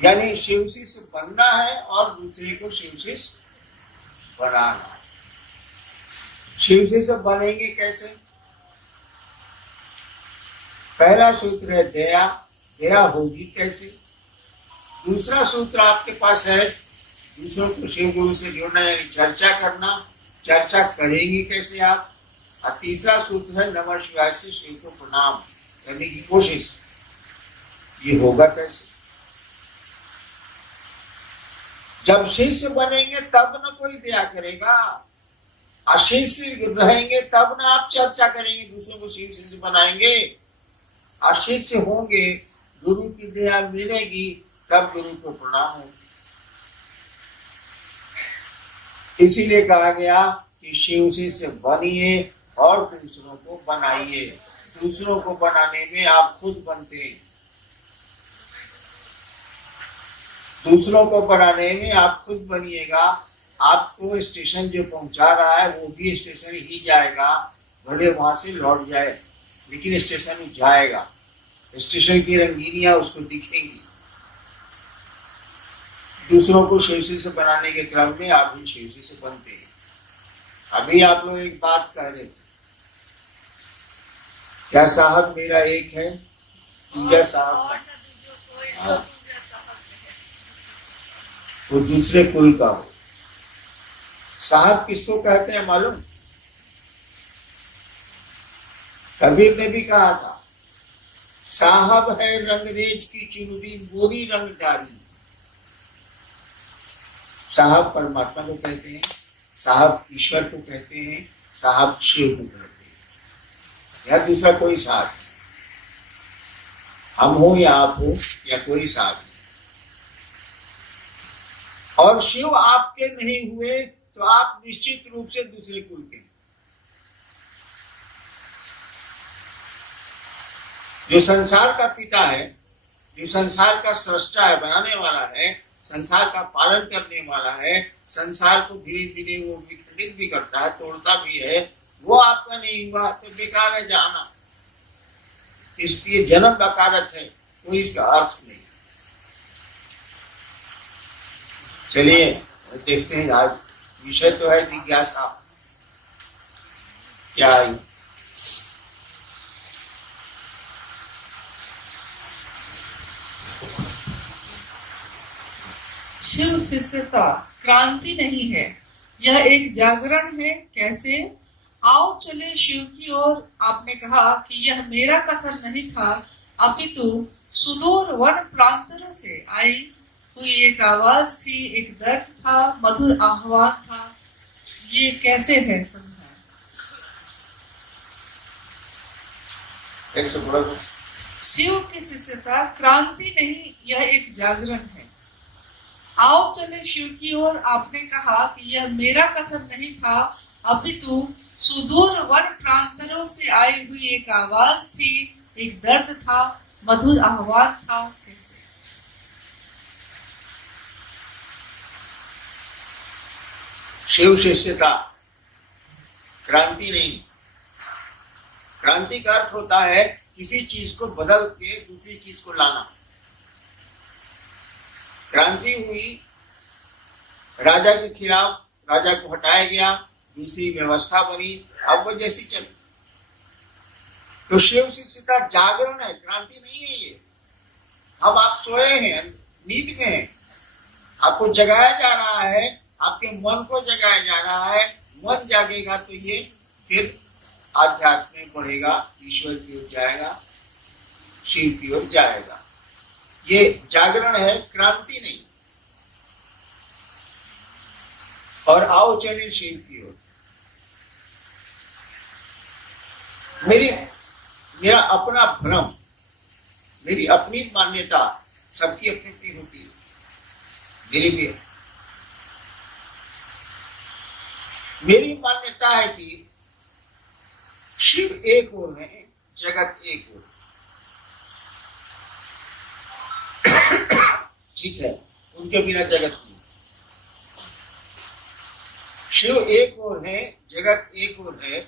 यानी शिव शिष्य बनना है और दूसरे को शिव शिष्य बनाना है। शिव शिष्य बनेंगे कैसे? पहला सूत्र है दया। दया होगी कैसे? दूसरा सूत्र आपके पास है दूसरों को शिव गुरु से जोड़ना, यानी चर्चा करना। चर्चा करेंगे कैसे आप? और तीसरा सूत्र है नमः शिवाय से शिव को प्रणाम करने की कोशिश। ये होगा कैसे? जब शिष्य बनेंगे तब न कोई दया करेगा, अशिष्य रहेंगे तब ना आप चर्चा करेंगे, दूसरों को शिव शिष्य बनाएंगे। अशिष्य होंगे, गुरु की दया मिलेगी, तब गुरु को प्रणाम होगा। इसीलिए कहा गया कि शिव शिष्य बनिए और दूसरों को बनाइए। दूसरों को बनाने में आप खुद बनते हैं, दूसरों को बनाने में आप खुद बनिएगा। आपको स्टेशन जो पहुंचा रहा है वो भी स्टेशन ही जाएगा, भले वहां से लौट जाए, लेकिन स्टेशन ही जाएगा। स्टेशन की रंगीनियां उसको दिखेंगी। दूसरों को शिवसी से बनाने के क्रम में आप भी शिवसी से बनते हैं। अभी आप लोग एक बात कह रहे थे, क्या साहब मेरा एक है, दूसरा साहब वो दूसरे कुल का हो। साहब किसको कहते हैं मालूम? कबीर ने भी कहा था, साहब है रंगरेज की चुनरी गोरी रंग डाली। साहब परमात्मा को कहते हैं, साहब ईश्वर को कहते हैं, साहब शिव को कहते हैं, या दूसरा कोई साहब, हम हो या आप हो या कोई साहब। और शिव आपके नहीं हुए तो आप निश्चित रूप से दूसरे कुल के। जो संसार का पिता है, जो संसार का सृष्टा है, बनाने वाला है, संसार का पालन करने वाला है, संसार को धीरे धीरे वो विखंडित भी करता है, तोड़ता भी है, वो आपका नहीं हुआ तो बेकार है जाना। इसलिए जन्म बकारत है, कोई इसका अर्थ नहीं। चलिए देखते हैं, आज विषय तो है जिज्ञासा। क्या आई? शिव शिष्यता क्रांति नहीं है, यह एक जागरण है। कैसे? आओ चले शिव की ओर। आपने कहा कि यह मेरा कथन नहीं था, अपितु सुदूर वन प्रांतों से आई हुई एक आवाज थी, एक दर्द था, मधुर आह्वान था। ये कैसे है समझाएं? शिव की शिष्यता क्रांति नहीं, यह एक जागरण है। आओ चले शिव की ओर। आपने कहा कि यह मेरा कथन नहीं था, अपितु सुदूर वन प्रांतों से आई हुई एक आवाज थी, एक दर्द था, मधुर आह्वान था। कैसे? शिव शिष्यता क्रांति नहीं। क्रांति का अर्थ होता है किसी चीज को बदल के दूसरी चीज को लाना। क्रांति हुई, राजा के खिलाफ, राजा को हटाया गया, दूसरी व्यवस्था बनी, अब वो जैसी चली। तो शिव शिष्यता जागरण है, क्रांति नहीं है ये। हम आप सोए हैं, नींद में हैं, आपको जगाया जा रहा है, आपके मन को जगाया जा रहा है। मन जागेगा तो ये फिर आध्यात्म में बढ़ेगा, ईश्वर की ओर जाएगा, शिव की ओर जाएगा। ये जागरण है, क्रांति नहीं। और आओ चले शिव की ओर। मेरा अपना भ्रम, मेरी अपनी मान्यता, सबकी अपनी अपनी होती है, मेरी भी है। मेरी मान्यता है कि शिव एक ओर है, जगत एक ओर। ठीक है, उनके बिना जगत नहीं। शिव एक ओर है, जगत एक ओर है।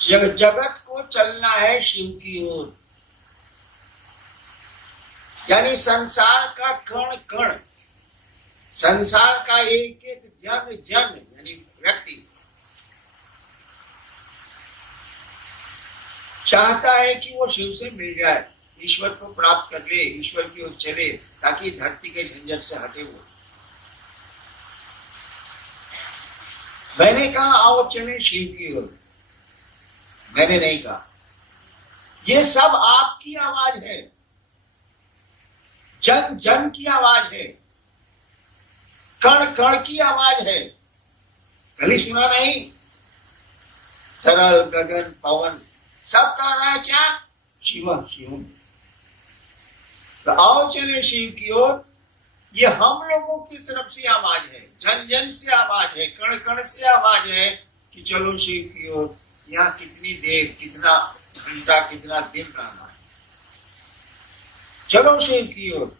जगत को चलना है शिव की ओर। यानी संसार का कण कण, संसार का एक एक जन जन यानी व्यक्ति चाहता है कि वो शिव से मिल जाए, ईश्वर को प्राप्त कर ले, ईश्वर की ओर चले, ताकि धरती के झंझट से हटे वो। मैंने कहा आओ चले शिव की ओर, मैंने नहीं कहा। ये सब आपकी आवाज है, जन जन की आवाज है, कण कण की आवाज है। कल ही सुना नहीं, तरल गगन पवन सब कह रहा है क्या? शिव शिव। तो आओ चले शिव की ओर। ये हम लोगों की तरफ से आवाज है, जन जन से आवाज है, कण कण से आवाज है कि चलो शिव की ओर। यहाँ कितनी देर, कितना घंटा, कितना दिन रहना है, चलो शिव की ओर।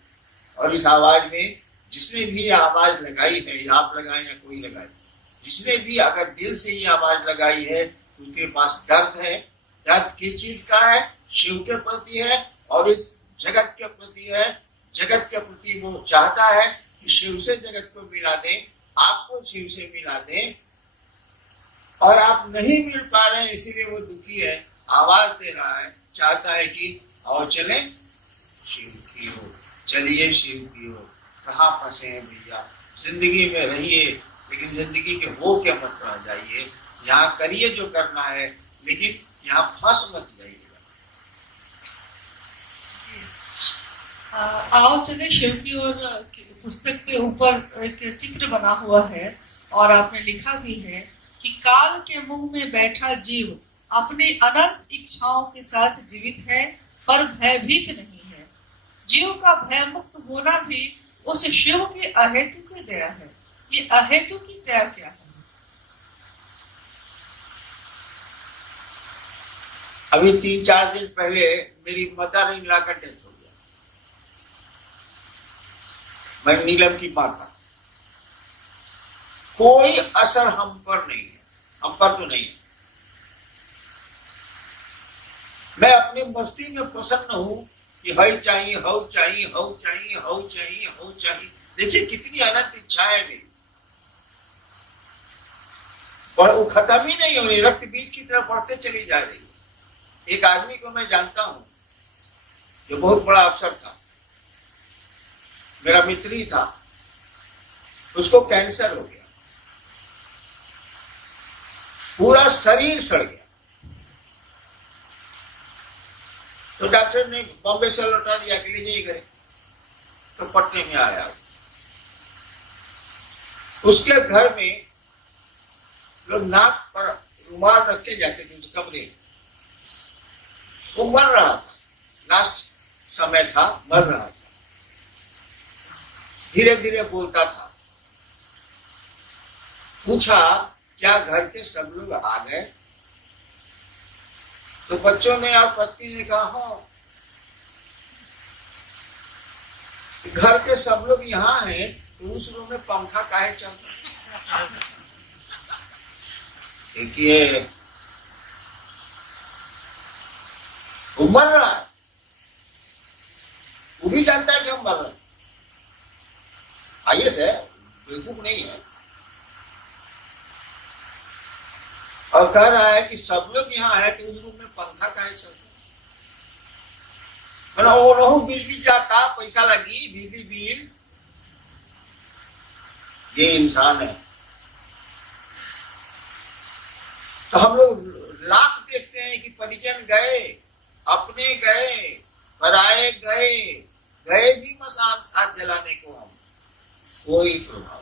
और इस आवाज में जिसने भी आवाज लगाई है, या आप लगाए या कोई लगाए, जिसने भी अगर दिल से ही आवाज लगाई है, उनके पास दर्द है। दर्द किस चीज का है? शिव के प्रति है और इस जगत के प्रति है। जगत के प्रति वो चाहता है कि शिव से जगत को मिला दें, आपको शिव से मिला दें, और आप नहीं मिल पा रहे हैं, इसीलिए वो दुखी है, आवाज दे रहा है, चाहता है कि आओ चले शिव की ओर, चलिए शिव की ओर। कहाँ फंसे हैं भैया? जिंदगी में रहिए, लेकिन जिंदगी के हो के मत रह जाइए। यहाँ करिए जो करना है, लेकिन यहाँ फंस मत जाइए। आओ चले शिव की ओर पुस्तक पे ऊपर एक चित्र बना हुआ है और आपने लिखा भी है कि काल के मुंह में बैठा जीव अपनी अनंत इच्छाओं के साथ जीवित है, पर भयभीत नहीं है। जीव का भय मुक्त होना भी उस शिव की अहेतु की दया है। ये अहेतु की दया क्या है? अभी 3-4 दिन पहले मेरी मदर इन लॉ का डेथ हो गया, मैं नीलम की मां का। कोई असर हम पर नहीं है, हम पर तो नहीं है। मैं अपनी मस्ती में प्रसन्न हूं कि हई चाहिए, हऊ चाहिए, हऊ चाहिए, हऊ चाहिए, हऊ चाहिए। देखिए कितनी अनंत इच्छा है मेरी, और वो खत्म ही नहीं हो रही, रक्त बीज की तरफ बढ़ते चली जा रही है। एक आदमी को मैं जानता हूं जो बहुत बड़ा अफसर था, मेरा मित्र ही था, उसको कैंसर हो गया, पूरा शरीर सड़ गया। तो डॉक्टर ने बॉम्बे से लौटा दिया कि ले जाइए घरे। तो पटने में आया, उसके घर में लोग नाक पर रुमाल रख के जाते थे उस कमरे में। वो मर रहा था, लास्ट समय था, मर रहा था, धीरे धीरे बोलता था। पूछा क्या घर के सब लोग आ गए? तो बच्चों ने और पत्नी ने कहा हाँ। घर के सब लोग यहाँ हैं, तो उस रूम में पंखा काहे चल रहा? देखिए वो मर रहा है, वो भी जानता है कि हम मर रहे हैं, आइए से बेवकूफ नहीं है, और कह रहा है कि सब लोग यहाँ है तो उस रूम में पंखा काहे चल रहा है? वो बिजली जाता, पैसा लगी, बिजली बिल। ये इंसान है। तो हम लोग लाख देखते हैं कि परिजन गए, अपने गए, पराए गए, गए भी मसान साथ जलाने को, हम कोई प्रभाव।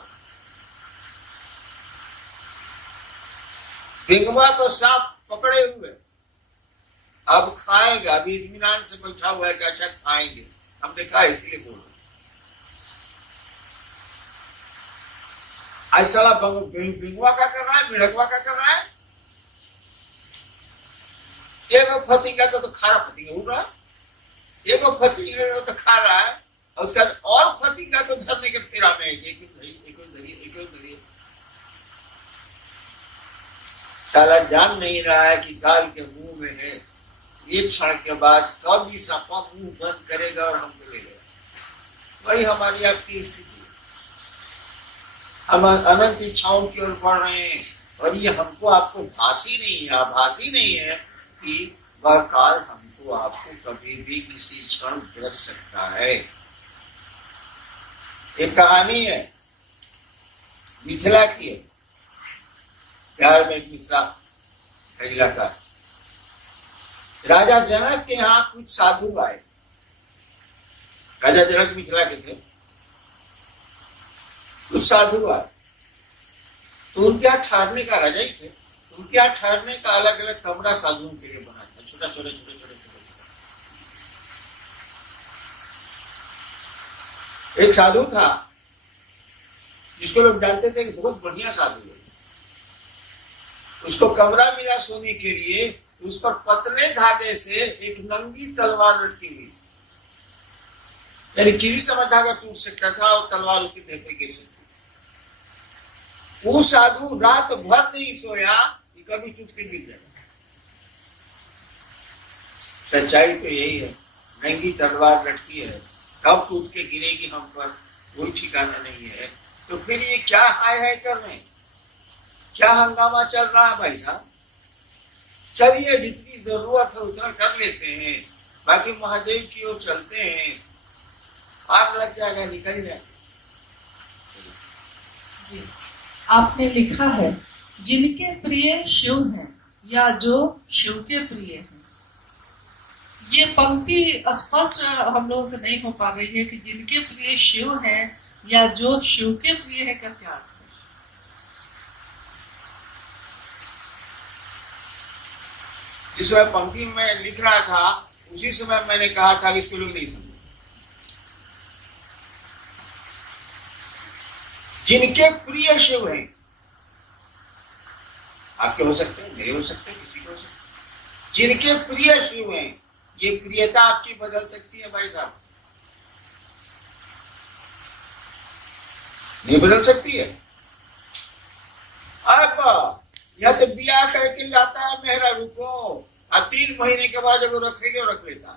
बिंगवा को सांप पकड़े हुए, अब खाएगा, अभी इत्मीनान से बैठा हुआ है कि अच्छा खाएंगे, हमने कहा इसलिए बोल रहे। ऐसा बिंगवा का कर रहा है, मिड़कवा का कर रहा है। एगो फतिंगा को तो खारा फतिंगा उड़ रहा है, एगो फतिंगा को तो खा रहा है, और उसका और फतिंगा को धरने के फेरा में एक धरिए। साला जान नहीं रहा है कि काल के मुंह में है, एक क्षण के बाद कब भी सपा मुंह बंद करेगा और हमको ले लेगा। वही हमारी आपकी स्थिति है। हम अनंत इच्छाओं की ओर बढ़ रहे हैं और ये हमको आपको भासी नहीं है, आभासी नहीं है कि वह काल हमको आपको कभी भी किसी क्षण ग्रस सकता है। एक कहानी है मिथिला की है, बिहार में एक मिथिला का इलाका। राजा जनक के यहाँ कुछ साधु आए। राजा जनक मिथिला के थे। कुछ साधु आए तो उनके यहाँ ठहरने का, राजा ही थे, उनके यहाँ ठहरने का अलग अलग कमरा साधुओं के लिए बना था, छोटा छोटे छोटे छोटे छोटे। एक साधु था जिसको लोग जानते थे कि बहुत बढ़िया साधु है। उसको कमरा मिला सोने के लिए, उस पर पतले धागे से एक नंगी तलवार लटकी हुई थी, यानी किसी समय धागा टूट सकता था और तलवार उसके देह पर गिर सकती। वो साधु रात भर नहीं सोया कि कभी टूट के गिर जाएगा। सच्चाई तो यही है, नंगी तलवार लटकी है, कब टूट के गिरेगी हम पर कोई ठिकाना नहीं है। तो फिर ये क्या हाय हाय कर रहे हैं, क्या हंगामा चल रहा है भाई साहब? चलिए जितनी जरूरत है उतना कर लेते हैं, बाकी महादेव की ओर चलते हैं, पार लग जाएगा, निकल जाएगा। जी, आपने लिखा है जिनके प्रिय शिव हैं या जो शिव के प्रिय हैं। ये पंक्ति स्पष्ट हम लोगों से नहीं हो पा रही है कि जिनके प्रिय शिव हैं या जो शिव के प्रिय है, का क्या अर्थ है? जिस समय पंक्ति में लिख रहा था उसी समय मैंने कहा था कि इसको लोग नहीं समझे। जिनके प्रिय शिव हैं, आपके हो सकते हैं, मेरे हो सकते हैं, किसी को हो सकते हैं। जिनके प्रिय शिव हैं, ये प्रियता आपकी बदल सकती है भाई साहब, नहीं बदल सकती है। अब या तो ब्याह करके लाता है मेहरा रुको और 3 महीने के बाद अगर रखेगा रख लेता,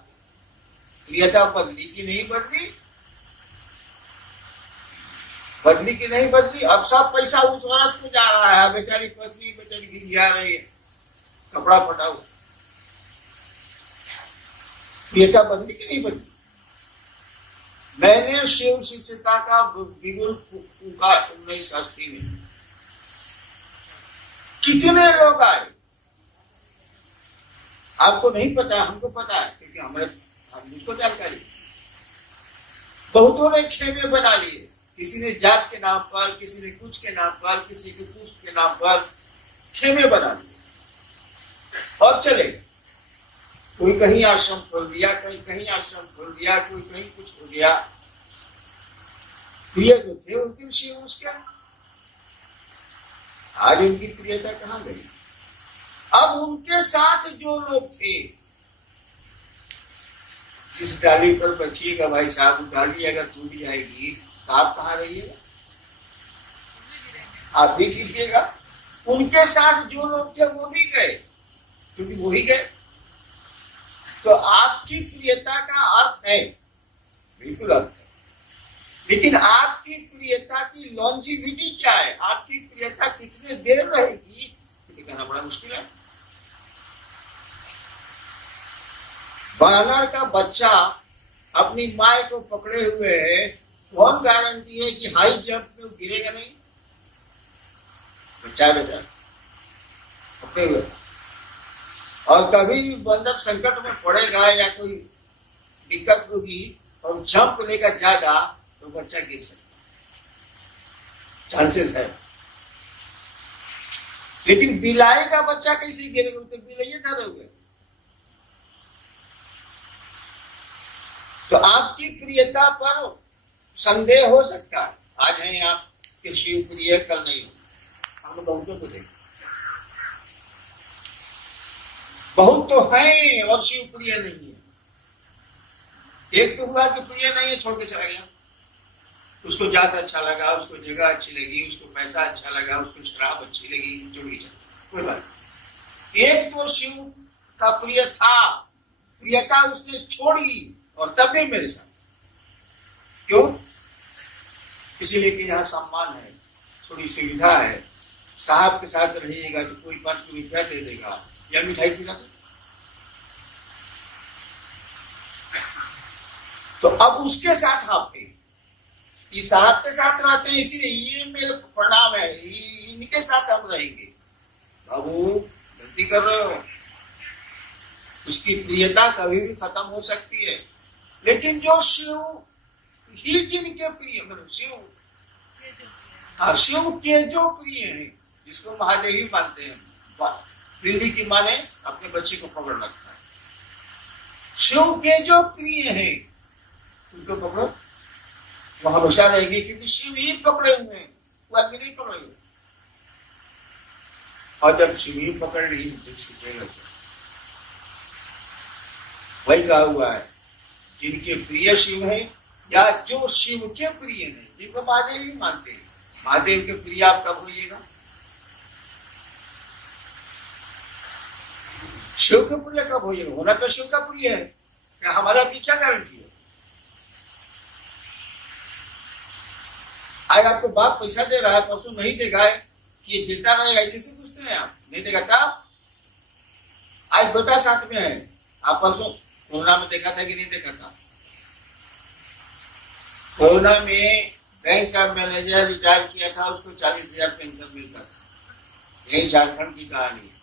प्रियता बदली की नहीं बदली, बदली की नहीं बदली। अब सब पैसा उस औरत को जा रहा है, बेचारी पसली, बेचारी गिंजिया रही है, कपड़ा फटा हुआ। प्रियता बदली की नहीं बदली। मैंने शिव शिष्यता का बिगुल फूका 1980 में। कितने लोग आए आपको नहीं पता, हमको पता है क्योंकि हम मुझको जानकारी। बहुतों ने खेमे बना लिए, किसी ने जात के नाम पर, किसी ने कुछ के नाम पर, किसी के कुछ के नाम पर खेमे बना लिए और चले गए। कोई कहीं आश्रम खोल दिया, कहीं आश्रम खोल दिया, कोई कहीं कुछ हो गया। प्रिय जो थे उनके विषय उसके, आज उनकी प्रियता कहां गई? अब उनके साथ जो लोग थे, जिस डाली पर बचिएगा भाई साहब, डाली अगर टूट जाएगी तो आप कहां रहिएगा? आप भी कीजिएगा। उनके साथ जो लोग थे वो भी गए, क्योंकि वो ही गए। तो आपकी प्रियता का अर्थ है, बिल्कुल अर्थ है, लेकिन आपकी प्रियता की लॉन्जिविटी क्या है? आपकी प्रियता कितने देर रहेगी, इसे कहना बड़ा मुश्किल है। बानर का बच्चा अपनी माँ को पकड़े हुए है, कौन गारंटी है कि हाई जंप में वो गिरेगा नहीं? बच्चा बेचारा पकड़े हुए, और कभी भी बंदर संकट में पड़ेगा या कोई दिक्कत होगी और जंप लेकर जाएगा तो बच्चा गिर सकता, चांसेस है। लेकिन बिलाई का बच्चा कैसे गिरेगा? तो बिलाइए ना रहोगे। तो आपकी प्रियता पर संदेह हो सकता है। आज हैं आपके शिव प्रिय, कल नहीं हो। हम बहुतों को देखें, बहुत तो हैं और शिव प्रिय नहीं है। एक तो हुआ कि प्रिय नहीं है, छोड़ के चला गया। उसको जात अच्छा लगा, उसको जगह अच्छी लगी, उसको पैसा अच्छा लगा, उसको शराब अच्छी लगी, जोड़ी चल, कोई बात नहीं। एक तो शिव का प्रिय था, प्रियता उसने छोड़ी और तब भी मेरे साथ, क्यों? इसीलिए कि यहाँ सम्मान है, थोड़ी सुविधा है, साहब के साथ रहिएगा तो कोई 5 रुपया दे देगा या मिठाई खिला दे। तो अब उसके साथ आप इस साहब के साथ रहते हैं, इसीलिए ये मेरे प्रणाम है, इनके साथ हम रहेंगे। बाबू गलती कर रहे हो, उसकी प्रियता कभी भी खत्म हो सकती है, लेकिन जो शिव ही जिनके प्रिय, मतलब शिव, हाँ, शिव के जो प्रिय हैं, जिसको महादेवी मानते हैं, बिल्ली की माँ ने अपने बच्चे को पकड़ रखा है, शिव के जो प्रिय हैं उनको पकड़ो, वो हमेशा रहेंगे, क्योंकि शिव ही पकड़े हुए हैं, वो आदमी नहीं पकड़े हुए। और जब शिव ही पकड़ नहीं तो छूटेगा क्या? वही कहा हुआ है, जिनके प्रिय शिव हैं या जो शिव के प्रिय हैं, जिनको महादेव ही मानते हैं, महादेव के प्रिय आप कब होइएगा? शिव के प्रिय कब होइएगा? होना तो शिव का प्रिय है, क्या हमारा भी क्या गारंटी है? आज आपको बाप पैसा दे रहा है, परसों नहीं देगा, कि ये देता रहेगा, कैसे पूछते हैं आप? नहीं देगा तब? आज बेटा साथ में है, आप परसों कोरोना में देखा था कि नहीं देखा था? कोरोना में बैंक का मैनेजर रिटायर किया था, उसको 40,000 पेंशन मिलता था। यही झारखंड की कहानी है।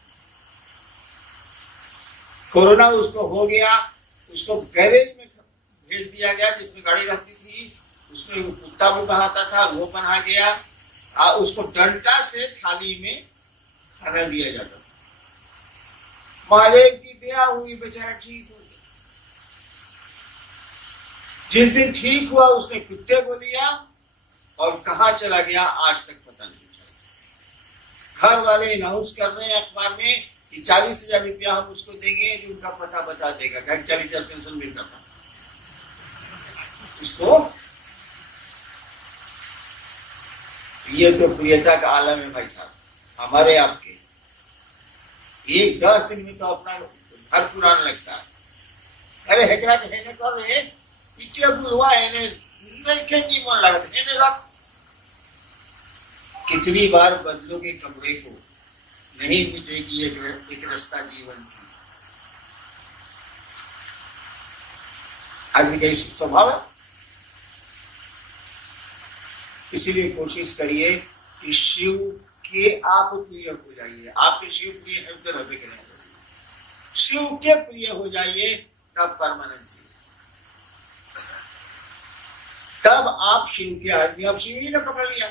कोरोना उसको हो गया, उसको गैरेज में भेज दिया गया, जिसमें गाड़ी रहती थी, उसमें वो कुत्ता भी बनाता था, वो बना गया, उसको डंडा से थाली में खाना दिया जाता था। महादेव की दया हुई, बेचारा ठीक हो गया। जिस दिन ठीक हुआ उसने कुत्ते को लिया और कहाँ चला गया आज तक पता नहीं चला। घर वाले अनाउंस कर रहे हैं अखबार में कि 40,000 रुपया हम उसको देंगे जो उनका पता बता देगा। 40,000 पेंशन मिलता था उसको। ये तो प्रियता का आलम है भाई साहब, हमारे आपके। एक 10 दिन में तो अपना घर पुराना लगता है। अरे हेकरा के हेने कर रहे इतने बुलवा हेने नहीं खेंगी मन लगा हेने रख। कितनी बार बदलोगे कमरे को, नहीं मिलेगी एक रास्ता जीवन की। आदमी का स्वभाव है। इसीलिए कोशिश करिए कि शिव के आप प्रिय हो जाइए। आपके शिव प्रिय है तो रबे करें, शिव के प्रिय हो जाइए, तब परमानेंसी, तब आप शिव के आदमी। अब शिव ही ने पकड़ लिया,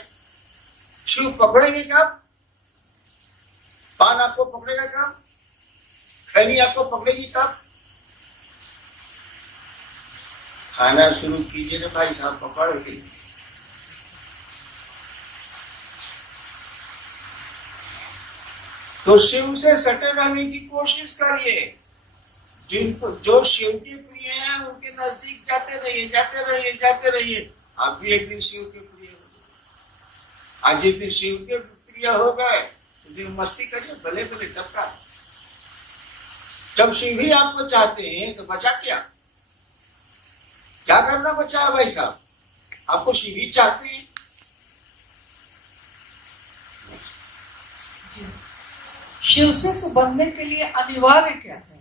शिव पकड़ेंगे कब? पान आपको पकड़ेगा कब? खैनी आपको पकड़ेगी कब? खाना शुरू कीजिए ना भाई साहब, पकड़। तो शिव से सटे रहने की कोशिश करिए। जिनको जो शिव के प्रिय हैं उनके नजदीक जाते रहिए, जाते रहिए, जाते रहिए। आप भी एक दिन शिव के प्रिय हो गए। आज जिस दिन शिव के प्रिय हो गए उस दिन मस्ती करिए, भले भले तब का। जब शिव ही आपको चाहते हैं तो बचा क्या? क्या करना बचा है भाई साहब? आपको शिव ही चाहते हैं। शिव से बनने के लिए अनिवार्य क्या है?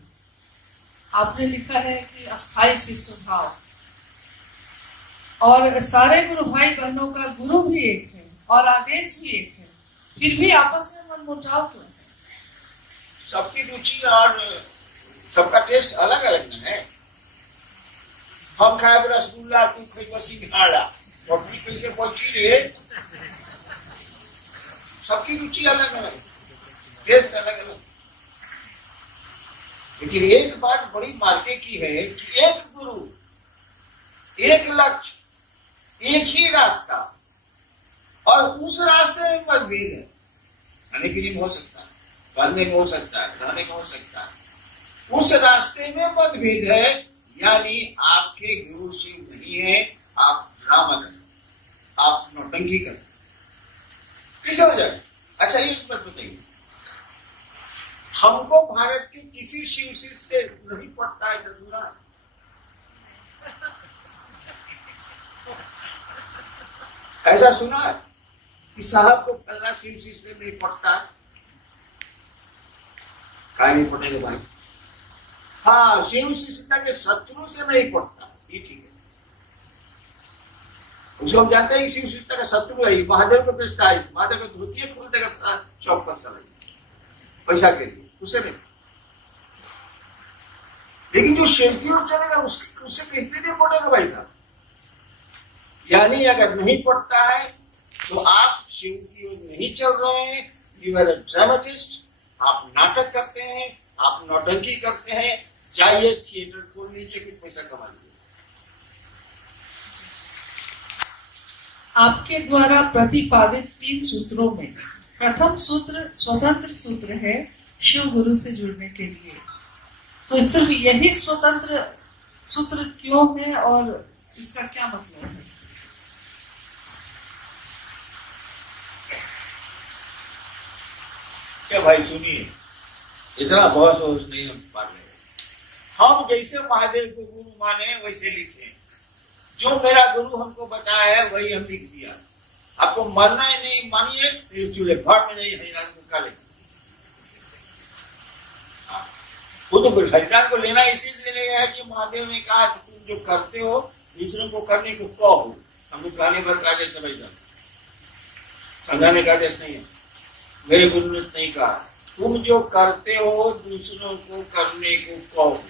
आपने लिखा है कि अस्थाई शिष्य भाव, और सारे गुरु भाई बहनों का गुरु भी एक है और आदेश भी एक है, फिर भी आपस में मनमुटाव क्यों है? सबकी रुचि और सबका टेस्ट अलग अलग है। हम खाए रसगुल्ला, तू खाई सिंघाड़ा, अपनी कैसे पहुंची रे? सबकी रुचि अलग अलग, टेस्ट अलग अलग। लेकिन एक बात बड़ी मार्के की है कि एक गुरु, एक लक्ष्य, एक ही रास्ता, और उस रास्ते में मतभेद है। खाने पीने में हो सकता है, पढ़ने में हो सकता है, रहने में हो सकता है, उस रास्ते में मतभेद है। यानी आपके गुरु शिव नहीं है, आप ड्रामा करें, आप नौटंकी करें, कैसे हो जाए? अच्छा एक बात बताइए, हमको भारत के किसी शिव से नहीं पड़ता है चतुरा। ऐसा सुना है कि साहब को पहला शिव शिष्य नहीं पड़ता, क्या नहीं पड़ेगा भाई? हाँ, शिव शिष्यता के शत्रु से नहीं पड़ता, ये ठीक है। उसको हम जानते हैं कि शिव शिष्यता का शत्रु है, महादेव को बेचता है, महादेव को धोतिया खोल देगा चौक पर सलाई पैसा के लिए, उसे नहीं। लेकिन जो शिव की ओर चलेगा उससे कैसे नहीं पड़ेगा भाई साहब? यानी अगर नहीं पड़ता है तो आप शिव की ओर नहीं चल रहे हैं, यू आर अ ड्रामेटिस्ट, आप नाटक करते हैं, आप नौटंकी करते हैं। जाइए थिएटर खोल लीजिए, कुछ पैसा कमा लीजिए। आपके द्वारा प्रतिपादित 3 सूत्रों में प्रथम सूत्र स्वतंत्र सूत्र है शिव गुरु से जुड़ने के लिए, तो सिर्फ यही स्वतंत्र सूत्र क्यों है और इसका क्या मतलब है? क्या भाई सुनिए, इतना बहुत सोच नहीं हम पा रहे। हम जैसे महादेव को गुरु माने वैसे लिखे, जो मेरा गुरु हमको बताया है वही हम लिख दिया। आपको मानना है नहीं मानिए, चूल्हे भाट में जाइए, हरिदान को खा ले। वो तो हरिदान को लेना इसीलिए है कि महादेव ने कहा कि तुम जो करते हो दूसरों को करने को कहो। हमको कहने भर का आदेश समझ जाओ, समझाने का आदेश नहीं है। मेरे गुरु ने नहीं कहा तुम जो करते हो दूसरों को करने को कहो।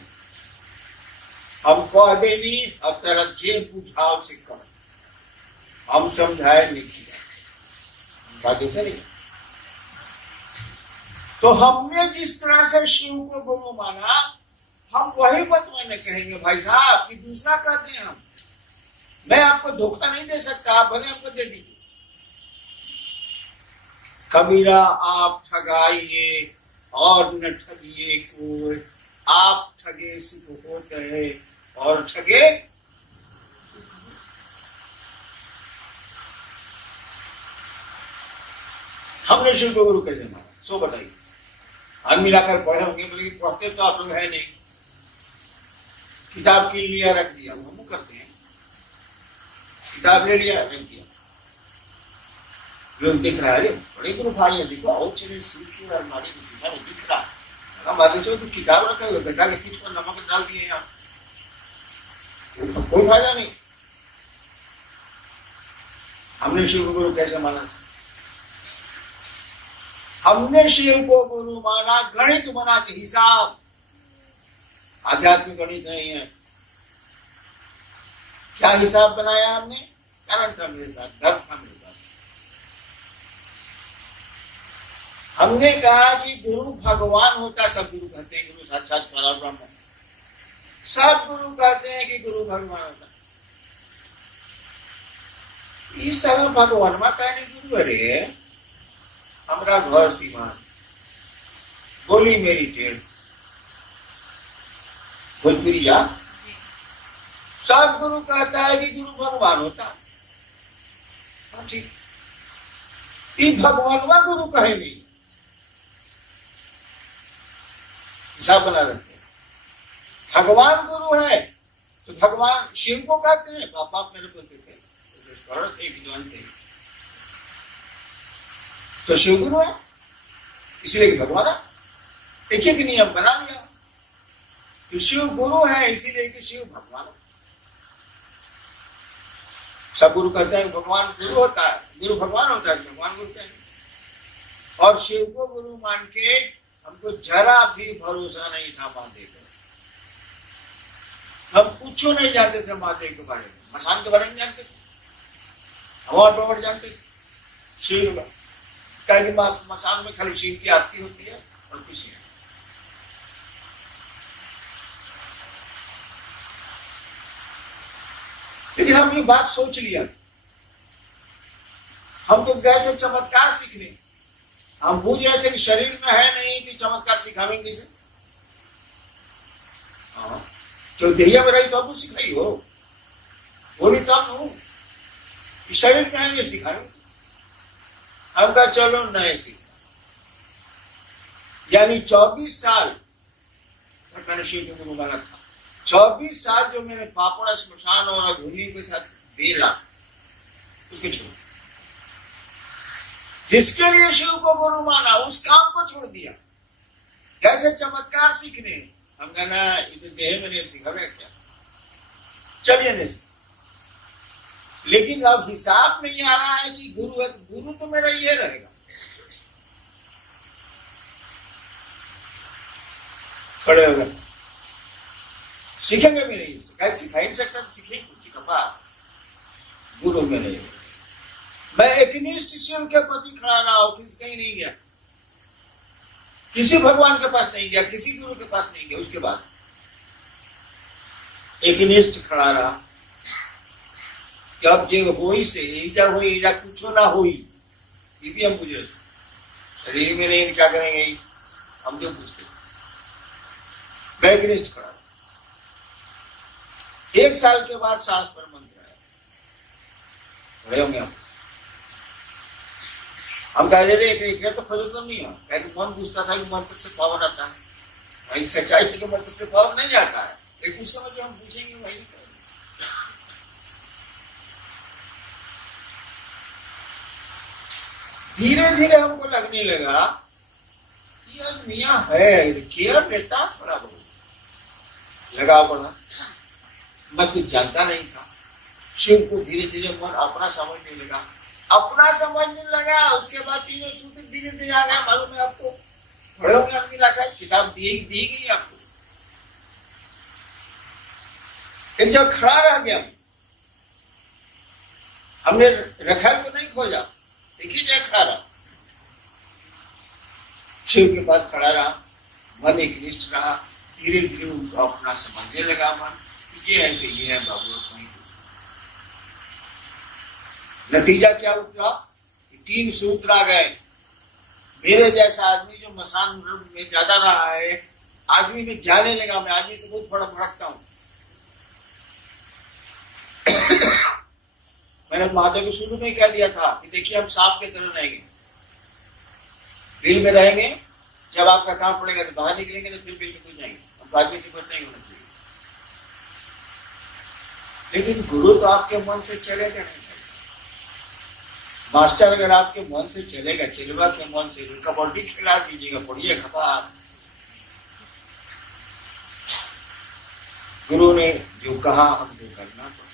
हम कह देनी, अब तेरा जे बुझाव से कर, हम समझाए नहीं किया, बात ऐसा नहीं। तो हमने जिस तरह से शिव को गुरु माना, हम वही बात मैंने कहेंगे भाई साहब कि दूसरा कहते हैं हम। मैं आपको धोखा नहीं दे सकता, आप भले हमको दे दीजिए। कबीरा आप ठगाइए और न ठगिए कोई, आप ठगे सुख होते है और ठगे। हमने शिव को गुरु कैसे माना, सो बताइए। हम मिलाकर पढ़े होंगे, बोले पढ़ते तो आप लोग है नहीं, किताब के लिया रख दिया, हम करते हैं। किताब ले लिया रख दिया, लोग दिख रहा है, अरे बड़े गुरु भाई है, देखो और चले शिव की अलमारी में शीशा में दिख रहा है। हम बात तो किताब रखा हुआ, गड्ढा के पीठ पर नमक डाल दिए यहाँ, तो कोई फायदा नहीं। हमने शिव को गुरु कैसे माना? हमने शिव को गुरु माना गणित बना के, हिसाब, आध्यात्मिक गणित नहीं है। क्या हिसाब बनाया हमने? कारण था मेरे साथ, धर्म था मेरे साथ। हमने कहा कि गुरु भगवान होता, सब गुरु कहते हैं गुरु साक्षात परब्रह्म, सब गुरु कहते हैं कि गुरु भगवान होता। इस साल भगवान में कहने गुरु, अरे हमारा घर सीमान, बोली मेरी टेढ़, भोजपुरिया। सब गुरु कहता है कि गुरु भगवान होता। हाँ ठीक, ये भगवान गुरु कहे नहीं, हिसाब बना रखते हैं। भगवान गुरु है तो भगवान शिव को कहते हैं, बाप मेरे बोलते थे, विद्वान थे, तो शिव गुरु है इसलिए कि भगवान है। एक एक नियम बना लिया, तो शिव गुरु है इसीलिए कि शिव भगवान है। सब गुरु कहते हैं भगवान गुरु होता है, गुरु भगवान होता है, भगवान बोलते हैं। और शिव को गुरु मान के हमको जरा भी भरोसा नहीं था महादेव को। हम कुछ नहीं जानते थे महादेव के बारे में, मसान के बारे में जानते थे, हवा डोर जानते थे, शिव का मसान में खाली शिव की आरती होती है और कुछ नहीं। लेकिन हम ये बात सोच लिया, हम तो गए थे चमत्कार सीखने, हम पूछ रहे थे कि शरीर में है नहीं कि चमत्कार सिखावेंगे से। हाँ, तो देहिया में रही तो आपको सिखाई हो, बोली तो आप हो, शरीर में आएंगे सिखाएंगे। हम कहा चलो नए सीखा। यानी 24 साल मैंने शिव को गुरु माना था। 24 साल जो मैंने पापड़ा स्मशान और अघूरी के साथ बेला, उसके छोड़ जिसके लिए शिव को गुरु माना उस काम को छोड़ दिया। कैसे चमत्कार सीखने, हम कहना इधर देह में नहीं सीखा क्या, चलिए नहीं सीखा। लेकिन अब हिसाब नहीं आ रहा है कि गुरु है, तो गुरु तो मेरा ये रहेगा। खड़े हो गए, सीखेंगे भी नहीं, सिखा ही नहीं सकता, तो सीखेंगे कुछ कपा। गुरु में नहीं, मैं एकनिष्ठ शिव के प्रति खड़ा रहा, ऑफिस कहीं नहीं गया, किसी भगवान के पास नहीं गया, किसी गुरु के पास नहीं गया। उसके बाद एकनिष्ठ खड़ा रहा कि अब जो होई से इधर हो या कुछ ना होई, ये भी हम पूछ, शरीर में नहीं क्या करेंगे, हम जो पूछते मैं एकनिष्ठ खड़ा। 1 साल के बाद सांस पर मंत्र आया, खड़े होंगे हम कह रहे एक तो फजल नहीं है, मन पूछता था कि मंत्र से पावर आता है, सच्चाई के मंत्र से पावर नहीं आता है, लेकिन उस समय जो हम पूछेंगे वही नहीं करेंगे। धीरे धीरे हमको लगने लगा कि यार मियाँ है, केयर लेता थोड़ा बहुत, लगा पड़ा। मैं कुछ जानता नहीं था। शिव को धीरे धीरे मन अपना समझने लगा, अपना समझने लगा। उसके बाद तीनों सूत्र धीरे धीरे आ गया। मालूम है आपको, खड़े होकर आदमी रखा है, किताब दी गई आपको, एक जगह खड़ा रह गया। हमने रखा को नहीं खोजा, देखिए जगह खड़ा रहा, शिव के पास खड़ा रहा, मन एकनिष्ठ रहा। धीरे धीरे उनको अपना समझने लगा मन, ये ऐसे ये है बाबू, नहीं कुछ। नतीजा क्या उतरा, 3 सूत्र आ गए। मेरे जैसा आदमी जो मसान में ज्यादा रहा है, आदमी में जाने लगा, मैं आदमी से बहुत बड़ा भड़कता हूं। मैंने महादेव को शुरू में कह दिया था कि देखिए हम सांप की तरह रहेंगे, बिल में रहेंगे, जब आपका काम पड़ेगा तो बाहर निकलेंगे, तो फिर बिल में घुस जाएंगे। हम आदमी से बच नहीं होना चाहिए। लेकिन गुरु तो आपके मन से चलेगा नहीं। मास्टर अगर आपके मन से चलेगा, चिलवा के मन से, कबड्डी खिला दीजिएगा, पढ़िए खपा। गुरु ने जो कहा हमको करना पड़ा।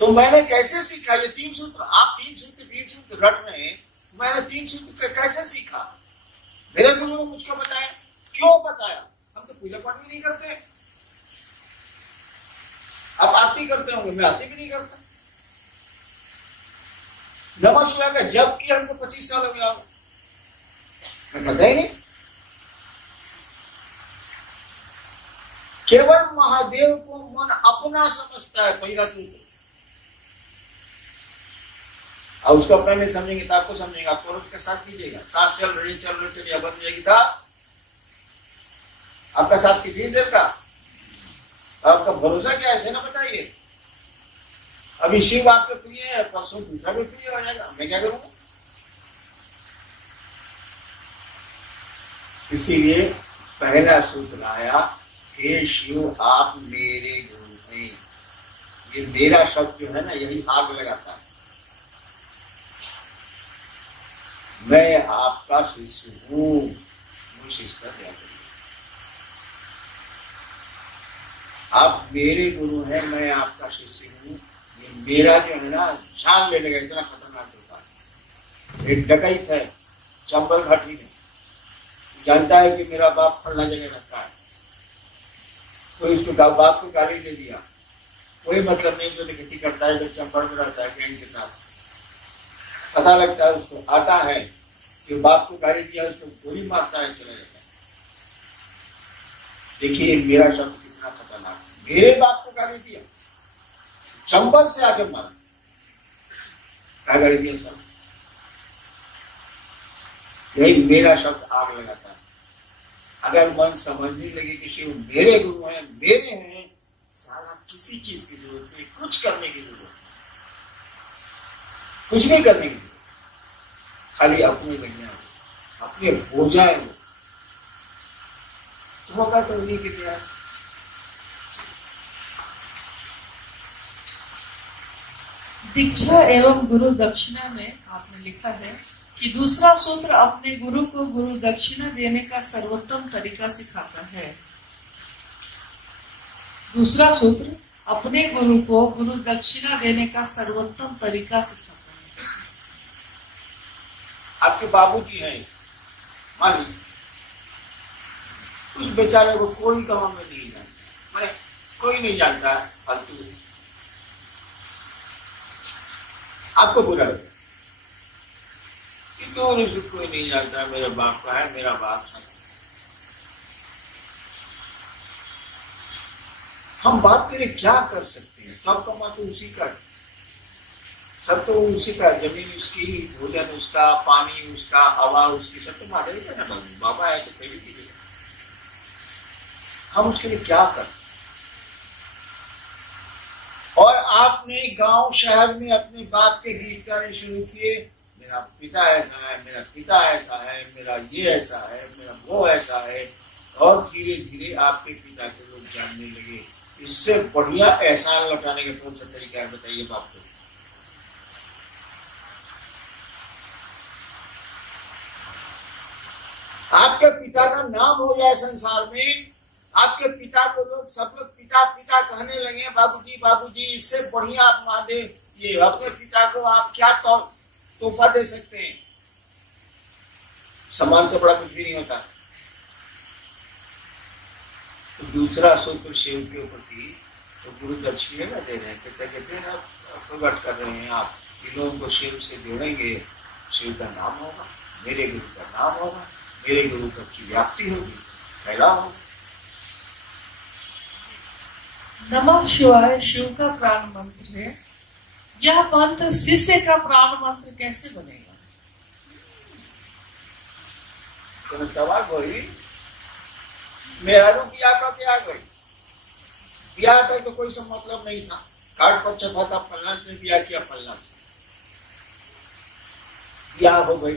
तो मैंने कैसे सीखा ये 3 सूत्र? आप 3 सूत्र रट रहे हैं, मैंने 3 सूत्र कैसे सीखा? मेरे गुरु ने मुझको बताया। क्यों बताया? हम तो पूजा पाठ भी नहीं करते। आप आरती करते होंगे, मैं आरती भी नहीं करता। नमः शिवाय का जब कि हमको 25 साल हो गया, मैं करता ही नहीं। केवल महादेव को मन अपना समझता है, पहला सूत्र। और उसको अपना नहीं समझेंगे तो आपको समझेंगे, आप औरत के साथ कीजिएगा। सांस चल रही चलिए, अब बंद जाएगी था आपका सांस किसी देर का, आपका भरोसा क्या है ना बताइए। अभी शिव आपके प्रिय है, परसों दूसरा भी प्रिय हो जाएगा, मैं क्या करूंगा? इसीलिए पहला सूत्र आया, हे शिव आप मेरे गुरु हैं। ये मेरा शब्द जो है ना, यही आग लगाता है। मैं आपका शिष्य हूं, मुझे शिष्य कर दिया। आप मेरे गुरु हैं, मैं आपका शिष्य हूं। ये मेरा जो है ना, जान लेने का इतना खतरनाक होता है। एक डकैत है चंबल घाटी में, जानता है कि मेरा बाप फलना जगह रखता है, कोई उसको बाप को गाली दे दिया, कोई मतलब नहीं, जो डकैती करता है जब चंबल में रहता है गैंग के साथ, पता लगता है उसको, आता है जो बाप को गाली दिया उसको गोली मारता है, चला जाता है। देखिए मेरा शब्द कितना खतरनाक है। मेरे बाप को गाली दिया, चंबल से आगे मारा, क्या गाली दिया सब? यही मेरा शब्द आग लगाता है। अगर मन समझने लगे कि शिव मेरे गुरु हैं, मेरे हैं, सारा किसी चीज की जरूरत नहीं, कुछ करने की जरूरत नहीं, कुछ नहीं करने की जरूरत, खाली अपने लगने अपने हो जाए वो तो होगा। तो उन्हीं के प्रयास। दीक्षा एवं गुरु दक्षिणा में आपने लिखा है कि दूसरा सूत्र अपने गुरु को गुरु दक्षिणा देने का सर्वोत्तम तरीका सिखाता है। दूसरा सूत्र अपने गुरु को गुरु दक्षिणा देने का सर्वोत्तम तरीका सिखाता है। आपके बाबूजी हैं, मान लीजिए उस बेचारे को कोई गांव में नहीं जानता, मैंने कोई नहीं जानता, फालतू आपको बुरा लगता कि तो कोई नहीं जानता, मेरे बाप का है, मेरा बाप है। हम बाप के लिए क्या कर सकते हैं? सब कमा तो उसी का, सब तो उसी का, जमीन उसकी, भोजन उसका, पानी उसका, हवा उसकी, सब तो माता ही का ना। बाबा है तो पहली चीज हम उसके लिए क्या कर सकते? और आपने गांव शहर में अपने बाप के गीत गाने शुरू किए, मेरा पिता ऐसा है, मेरा पिता ऐसा है, मेरा ये ऐसा है, मेरा वो ऐसा है, और धीरे धीरे आपके पिता के लोग जानने लगे। इससे बढ़िया एहसान लौटाने का कौन सा तरीका है बताइए बाप को? आपके पिता का नाम हो जाए संसार में, आपके पिता को लोग सब लोग पिता पिता कहने लगे, बाबूजी बाबूजी, इससे बढ़िया आप महादेव ये अपने पिता को आप क्या तोहफा दे सकते हैं? सम्मान से बड़ा कुछ भी नहीं होता। तो दूसरा सूत्र शिव के प्रति तो गुरु दक्षिणा दे रहे हैं, कहते हैं आप प्रकट कर रहे हैं, आप इन लोगों को शिव से जोड़ेंगे, शिव का नाम होगा, मेरे गुरु का नाम होगा, मेरे गुरु तक की व्याप्ति होगी, फैला होगा। नमः शिवाय शिव का प्राण मंत्र है। यह मंत्र शिष्य का प्राण मंत्र कैसे बनेगा? तो सवाल वही, मेरा ब्याह का क्या गई, ब्याह का तो कोई सा मतलब नहीं था, कार्ड पर छपा था फलना ने ब्याह किया, फलना से ब्याह हो गई।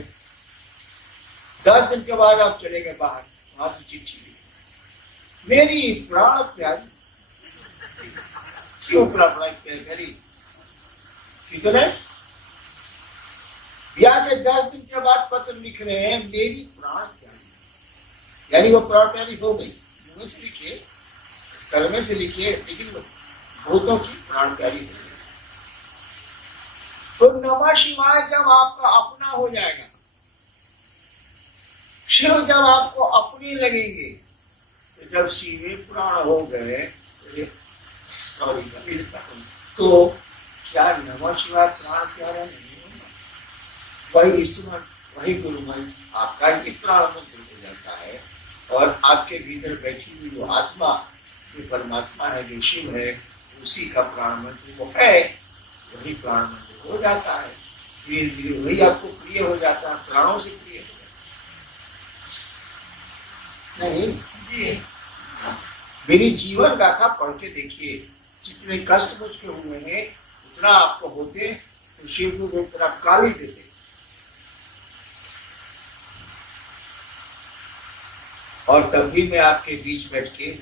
10 दिन के बाद आप चले गए बाहर, वहां से चिट्ठी ली, मेरी प्राण प्यारी, क्यों प्राण प्यारी? कितने ब्याह के 10 दिन के बाद पत्र लिख रहे हैं, मेरी प्राण प्यारी, यानी वो प्राण प्यारी हो गई। मुंह से लिखिए, कलमे से लिखिए, लेकिन भूतों की प्राण प्यारी हो गई। तो नमः शिवाय जब आपका अपना हो जाएगा, शिव जब आपको अपने लगेंगे, तो जब शिवे प्राण हो गए, सॉरी, तो क्या नमः शिवाय प्राण प्यारा नहीं होगा? वही इंस्ट्रूमेंट, वही गुरु मंत्र आपका ही प्राण मंत्र हो जाता है, और आपके भीतर बैठी हुई जो आत्मा, जो परमात्मा है, जो शिव है, उसी का प्राण मंत्र वो है, वही प्राण मंत्र हो जाता है। धीरे धीरे वही आपको प्रिय हो जाता है, प्राणों से प्रिय हो जाता है। नहीं जी, मेरी जीवन गाथा पढ़ के देखिए, जितने कष्ट मुझके हुए हैं उतना आपको होते तो शिव को एक तरह गाली देते। और तब भी मैं आपके बीच बैठ के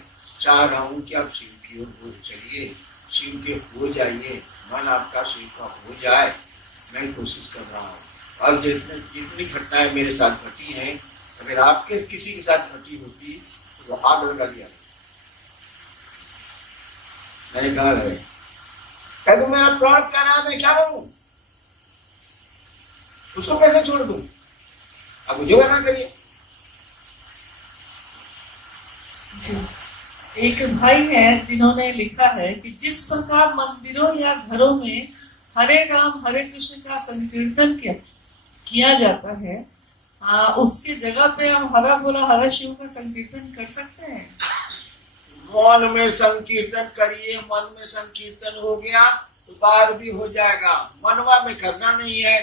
चाह रहा हूं कि आप शिव की ओर चलिए, शिव के हो जाइए, मन आपका शिव का हो जाए, मैं कोशिश कर रहा हूं। और जितनी घटनाएं मेरे साथ घटी हैं, अगर आपके किसी के साथ घटी होती तो वो आग लगा दिया। मैंने कहा है, तो मेरा प्राण प्यारा है, मैं क्या करूं? उसको कैसे छोड़ दूं? अब मुझे करना करिए। जी, एक भाई है जिन्होंने लिखा है कि जिस प्रकार मंदिरों या घरों में हरे राम हरे कृष्ण का संकीर्तन किया जाता है, उसके जगह पे हम हरा बोला हरा शिव का संकीर्तन कर सकते हैं। मन में संकीर्तन करिए, मन में संकीर्तन हो गया तो बाहर भी हो जाएगा। मनवा में करना नहीं है,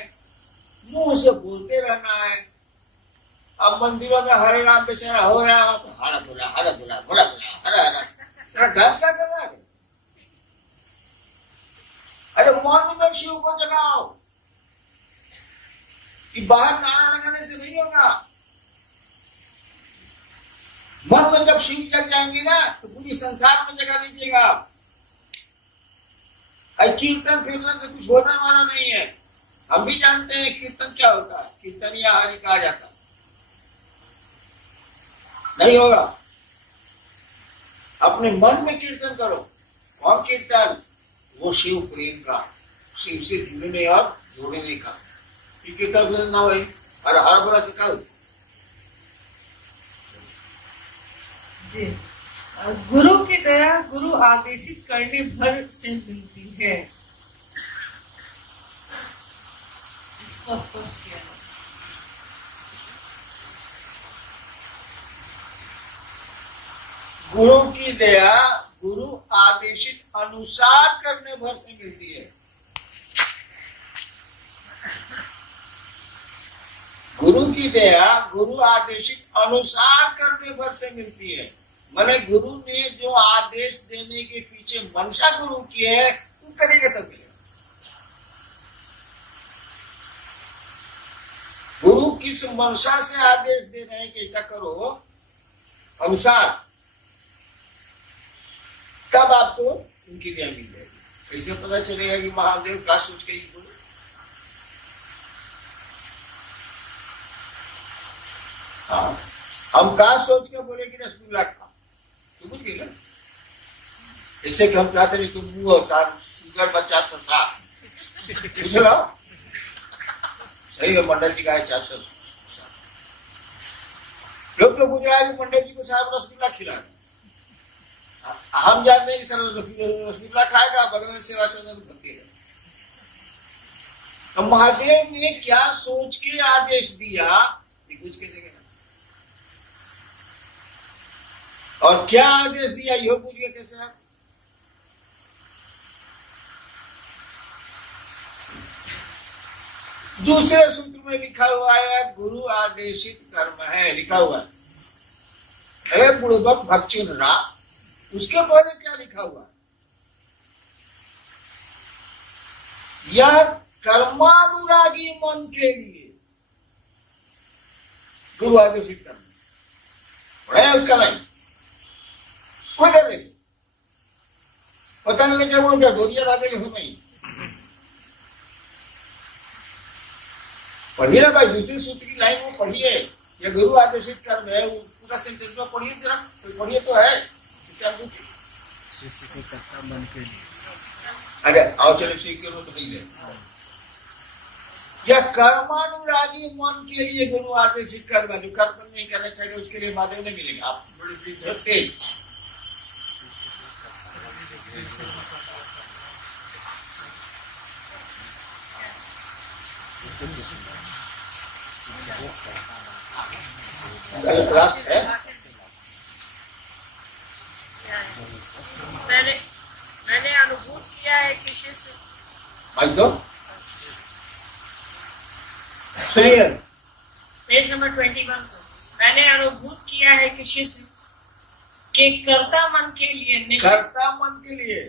मुंह से बोलते रहना है। अब मंदिरों में हरे राम बेचारा हो रहा है, तो हरा बोला हरा बोला बोला बोला हरा हरा, सारा डांस क्या कर रहा है? अरे मन में शिव को जगाओ, कि बाहर नारा लगाने से नहीं होगा। मन में जब शिव जग जाएंगे ना, तो पूरी संसार में जगा लीजिएगा। कीर्तन फिरने से कुछ होने वाला नहीं है। हम भी जानते हैं कीर्तन क्या होता है, कीर्तन या हरि कहा जाता है, नहीं होगा। अपने मन में कीर्तन करो। कौन कीर्तन? वो शिव प्रेम का, शिव से जुड़ने और जोड़ने का। कीर्तन ना हो और हर बुरा से कल जी। गुरु की दया गुरु आदेशित करने भर से मिलती है, इसको स्पष्ट किया। गुरु की दया गुरु आदेशित अनुसार करने भर से मिलती है। गुरु की दया गुरु आदेशित अनुसार करने भर से मिलती है। माने गुरु ने जो आदेश देने के पीछे मंशा गुरु की है, तू करेगा तब मिलेगा। गुरु किस मंशा से आदेश दे रहे हैं कि ऐसा करो अनुसार, तब आपको उनकी दया मिल जाएगी। कैसे पता चलेगा कि महादेव का सोच के ही बोले? हाँ, हम का सोच के बोले कि रसगुल्ला खा, तो बुझ गई ना। ऐसे कि हम चाहते नहीं तुम मुंह और शुगर बच्चा ससा पूछ लो। सही है, मंडल जी का है 400। लोग तो पूछ रहा है कि पंडित जी को साहब रसगुल्ला खिला रहे। हम जानते हैं कि सर रसगुल्ला खाएगा, बगल में सेवा से भक्ति। तो महादेव ने क्या सोच के आदेश दिया, ये कुछ कैसे कहना, और क्या आदेश दिया यह पूछ के कैसे आप? दूसरे सूत्र में लिखा हुआ है गुरु आदेशित कर्म है, लिखा हुआ है। अरे बुड़बक भक्चुन रा, उसके पहले क्या लिखा हुआ है? यह कर्मानुरागी मन के लिए गुरु आदेशित कर्म है, उसका नहीं कोई कर रहे थे। पता नहीं क्या वो क्या डोरिया ला गई हो नहीं। पढ़िए ना भाई, दूसरी सूत्र की लाइन वो पढ़िए, यह गुरु आदेशित कर्म है, पूरा सेंटेंस में पढ़िए जरा, कोई पढ़िए तो है इसे आप शिष्य के कर्ता मन के लिए। अरे आओ चले सीख के तो नहीं है। यह कर्मानुरागी मन के लिए गुरु आदेशित कर्म है। जो कर्म नहीं करना चाहिए उसके लिए महादेव नहीं मिलेगा। आप बड़े तेज लास्ट है। मैंने अनुभूत किया है कि शिष्य भाई तो सुनिए पेज नंबर 21 को, मैंने अनुभूत किया है कि शिष्य के कर्ता मन के लिए निश्चित, कर्ता मन के लिए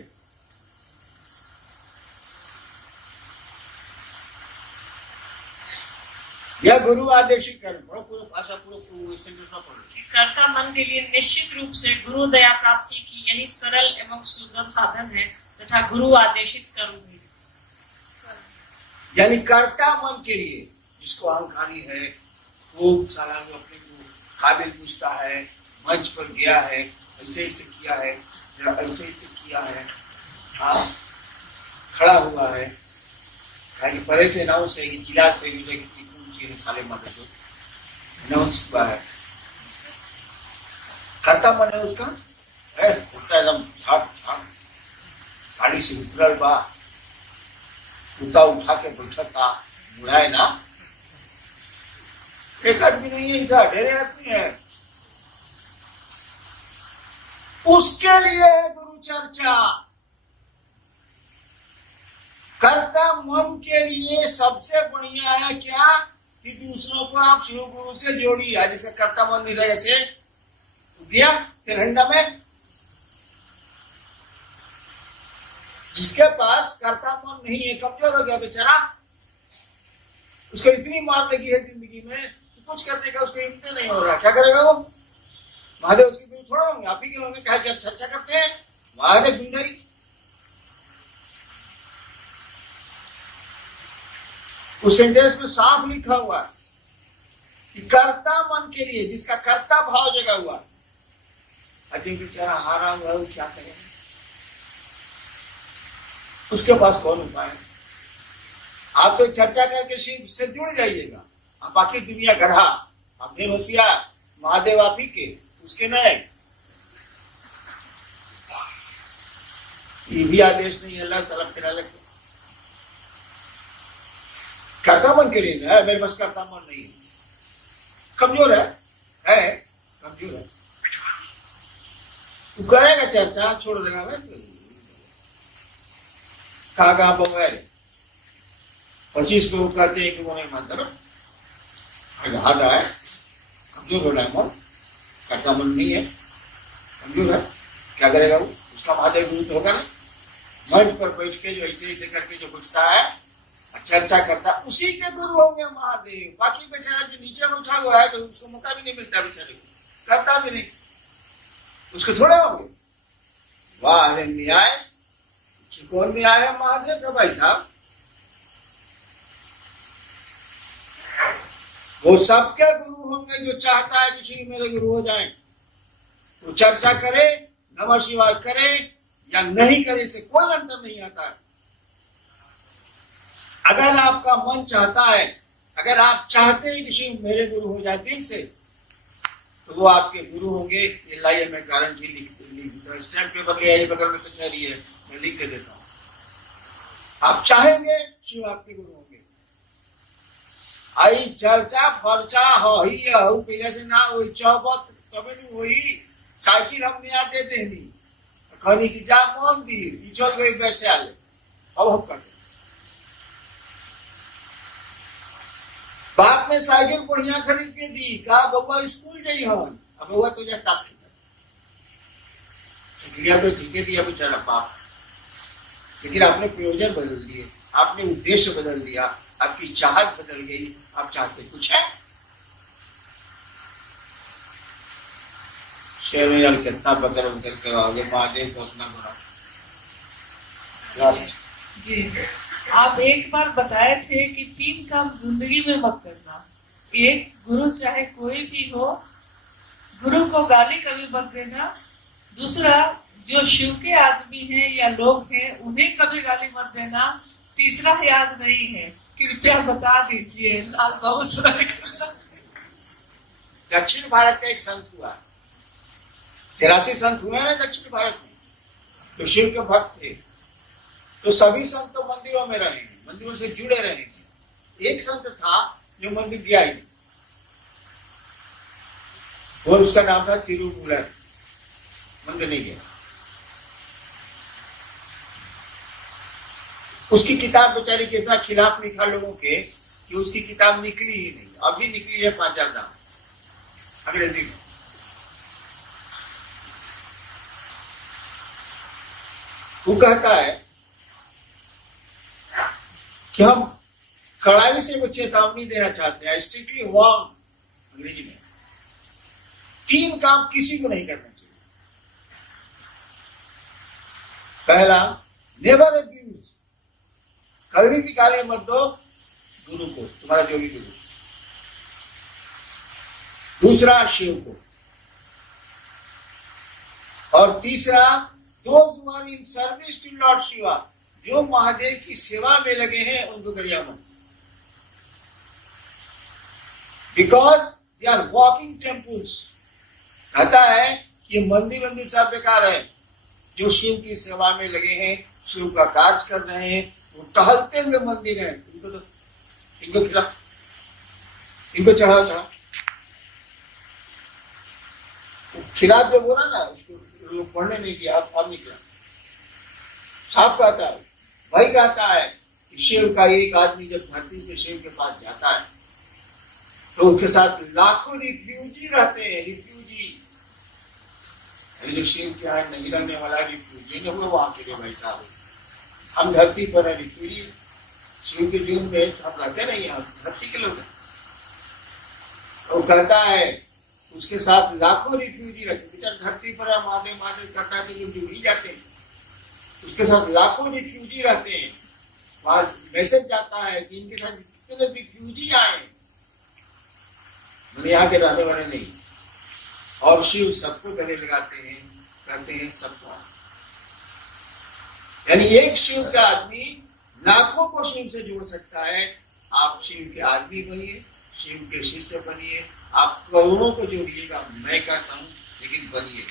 यह गुरु आदेशित कर्म, पढ़ो पूरा भाषा पूरा सेंटेंस में पढ़ो। कर्ता मन के लिए निश्चित रूप से गुरु दया प्राप्ति की यही सरल एवं सुगम साधन है तथा गुरु आदेशित कर्म भी। यानी कर्ता मन के लिए, जिसको अहंकारी है, खूब सारा जो अपने को काबिल पूछता है, मंच पर गया है, ऐसे ऐसे किया है, ऐसे ऐसे किया है, हाँ खड़ा हुआ है, कहीं परे से अनाउंस है कि जिला से भी साले माते जो अनाउंस हुआ है। कर्ता मन है उसका, है उठता एकदम झाक झाक, गाड़ी से उतरल बा, कुत्ता उठा के बैठता, बुढ़ाए ना। एक आदमी नहीं है, इंसान ढेरे आदमी है। उसके लिए गुरु चर्चा। कर्ता मन के लिए सबसे बढ़िया है क्या कि दूसरों को आप शिव गुरु से जोड़िए। जैसे कर्ता मन निरय से गया तिरहंडा में, जिसके पास कर्ता मन नहीं है, कमजोर हो गया बेचारा, उसको इतनी मार लगी है जिंदगी में तो कुछ करने का उसको हिम्मत नहीं हो रहा, क्या करेगा वो? महादेव उसके गुरु थोड़ा होंगे, आप ही के होंगे, कहा कि आप चर्चा करते हैं महादेव गुंडाई। उस सेंटेंस में साफ लिखा हुआ है कि कर्ता मन के लिए, जिसका कर्ता भाव जगा हुआ, अभी बेचारा हारा हुआ है, वो क्या करेगा? उसके पास कौन उपाय है? आप तो चर्चा करके शिव से जुड़ जाइएगा, आप बाकी दुनिया गधा, आपने होशियार, महादेव आप ही के, उसके नए। ये भी आदेश नहीं है, अल्लाह चला फिर अलग कर्ता मन के लिए ना, मेरे पास कर्ता मन नहीं है, कमजोर है कमजोर है। तू करेगा चर्चा, छोड़ देगा मैं कहा बगैर 25 को कहते हैं कि वो नहीं मानता ना, हार रहा है, कमजोर हो रहा है मन, कर्ता मन नहीं है, कमजोर है, क्या करेगा वो? उसका महादेव गुरु तो होगा ना, मंच पर बैठ के जो ऐसे ऐसे करके जो पूछता है, चर्चा करता, उसी के गुरु होंगे महादेव। बाकी बेचारा जो नीचे में उठा हुआ है तो उसको मौका भी नहीं मिलता, बेचारे को करता भी नहीं, उसको थोड़े होंगे। वाह, अरे न्याय, कौन न्याय है महादेव का भाई साहब? वो सबके गुरु होंगे जो चाहता है कि श्री मेरे गुरु हो जाए। वो चर्चा करे, नमः शिवाय करे या नहीं करे, से कोई अंतर नहीं आता है। अगर आपका मन चाहता है, अगर आप चाहते हैं कि शिव मेरे गुरु हो जाए दिल से, तो वो आपके गुरु होंगे। ये लाइए, मैं गारंटी लिख स्टैम्प पेपर ले आइए, बगल में कचहरी है, मैं लिख के देता हूं। आप चाहेंगे, शिव आपके गुरु होंगे। आई चर्चा पर्चा हो ही कैसे से ना हो चौबत तबे नहीं हुई, साइकिल हम नहीं आते देनी खनी की जा मंदिर चल गई वैसे आले, अब हम करते। बाप ने साइकिल बढ़िया खरीद के दी, कहा बउआ स्कूल जाई हवन, अब बउआ तो जा टास्क साइकिलिया तो ठीक है दिया बेचारा बाप, लेकिन आपने प्रयोजन बदल दिए, आपने उद्देश्य बदल दिया, आपकी चाहत बदल गई। आप चाहते कुछ है, शेर यार कितना बकर बकर कराओगे, महादेव को अपना बड़ा जी। आप एक बार बताए थे कि 3 काम जिंदगी में मत करना। एक, गुरु चाहे कोई भी हो, गुरु को गाली कभी मत देना। दूसरा, जो शिव के आदमी हैं या लोग हैं उन्हें कभी गाली मत देना। तीसरा याद नहीं है, कृपया बता दीजिए। लाल बाबू दक्षिण भारत का एक संत हुआ, 83 संत हुए ना दक्षिण भारत में, तो शिव के भक्त थे। तो सभी संत तो मंदिरों में रहे, मंदिरों से जुड़े रहे। एक संत था जो मंदिर गया ही नहीं, वो उसका नाम था तिरुमूलर, मंदिर नहीं गया। उसकी किताब बेचारी के इतना खिलाफ लिखा लोगों के कि उसकी किताब निकली ही नहीं। अभी निकली है 5,000 दाम अंग्रेजी में। वो कहता है कि हम कड़ाई से वो चेतावनी देना चाहते हैं, स्ट्रिक्टली वार्न, अंग्रेजी में 3 काम किसी को नहीं करना चाहिए। पहला, नेवर अब्यूज, कभी भी गाली मत दो गुरु को, तुम्हारा जो भी गुरु। दूसरा, शिव को। और तीसरा, those who are in service to Lord Shiva, जो महादेव की सेवा में लगे हैं उनको गरिया मत, because they are walking temples। कहता है कि मंदिर मंदिर सब बेकार है, जो शिव की सेवा में लगे हैं, शिव का कार्य कर रहे हैं, वो टहलते हुए मंदिर है। इनको खिला, इनको चढ़ाओ चढ़ाओ। खिलाफ जो बोला ना, उसको लोग पढ़ने नहीं दिया, अब निकला साफ कहता है। वही कहता है कि शिव का एक आदमी जब धरती से शिव के पास जाता है तो उसके साथ लाखों रिफ्यूजी रहते हैं। रिफ्यूजी जो शिव के यहाँ नहीं रहने वाला रिफ्यूजी नहीं हुआ, वहां के लिए भाई साहब हम धरती पर है रिफ्यूजी। शिव के जीवन में हम रहते नहीं, हम धरती के लोग हैं। वो कहता है उसके साथ लाखों रिफ्यूजी रहते, बेचारे धरती पर महादेव महादेव करता है, जो जुड़ ही जाते हैं। उसके साथ लाखों रिफ्यूजी रहते हैं। वहां मैसेज जाता है कि इनके साथ पर्टिकुलर रिफ्यूजी आए, मैंने यहाँ के रहने वाले नहीं, और शिव सबको गले लगाते हैं, करते हैं सबको। यानी एक शिव का आदमी लाखों को शिव से जोड़ सकता है। आप शिव के आदमी बनिए, शिव के शिष्य बनिए, आप करोड़ों को जोड़िएगा, मैं कहता हूं, लेकिन बनिए।